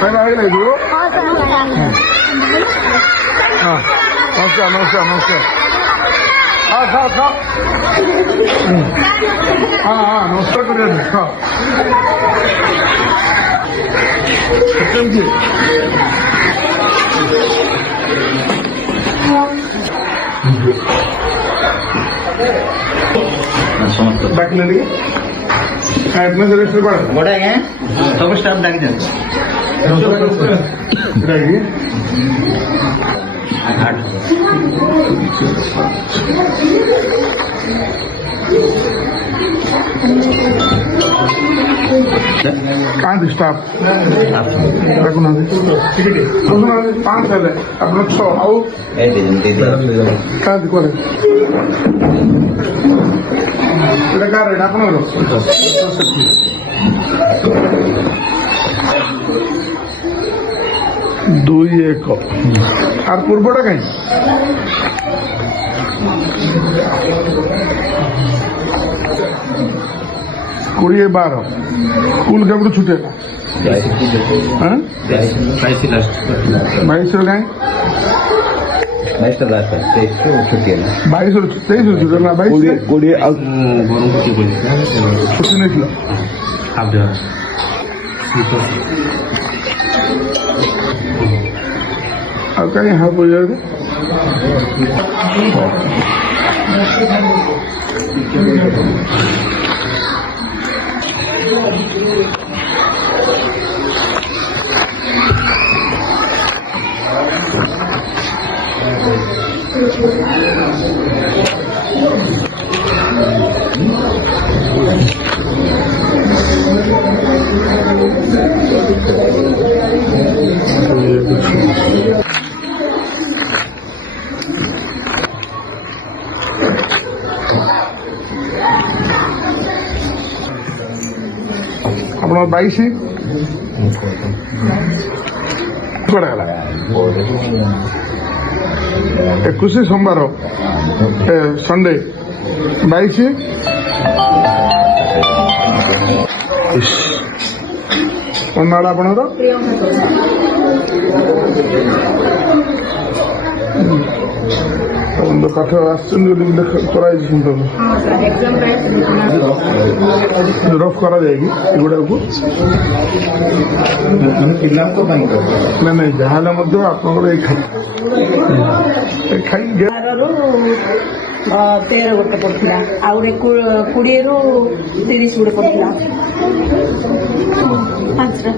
ଖାଇବା ହେଇଗଲା ଯିବ। ହଁ ନମସ୍କାର ନମସ୍କାର ନମସ୍କାର। ହଁ ଖାଅ ଖାଅ। ହଁ ହଁ ନମସ୍କାର କରିବା ଖାଅ। କେମିତି ଡାକିଲେ ଟିକେ ବଡ଼ ଆଜ୍ଞା ସବୁ ଷ୍ଟାଫ୍ ଡାକିଛନ୍ତି। କାହାନ୍ତି ଷ୍ଟାଫ୍ ଡାକୁନାହାନ୍ତି ଶୁଣୁନାହାନ୍ତି 5 ହେଲେ ଆପଣ 6 ଆଉ କାହାନ୍ତି କୁଆଡ଼େ ଏଇଟା କାହାର ଏଇଟା ଆପଣଙ୍କର 2-1 ଆର ପୂର୍ବଟା କାହିଁ कोड़े 12 स्कूल केवल छुटे 22 कहीं 22 छुटे ना 22 कोड़े छुट्टी नहीं थी अब कहीं हाँ हो जाएगा আপনার 22 କୁଆଡ଼େ ଗଲା 21 ସୋମବାର ସଣ୍ଡେ 22 କଣ ନାଁ ଆପଣଙ୍କର ପାଠ ଆସୁଛନ୍ତି କରାଯାଇଛି ରଫ୍ କରାଯାଇକି ଏଗୁଡ଼ାକୁ ପିଲାଙ୍କ ପାଇଁ ନା ନାଇଁ ଯାହାହେଲେ ମଧ୍ୟ ଆପଣଙ୍କର ଏଇ ଖାଇ 13 ଗୋଟେ ପଡିଥିଲା ଆଉ 20ରୁ 30 ଗୋଟେ ପଡିଥିଲା 5ଟା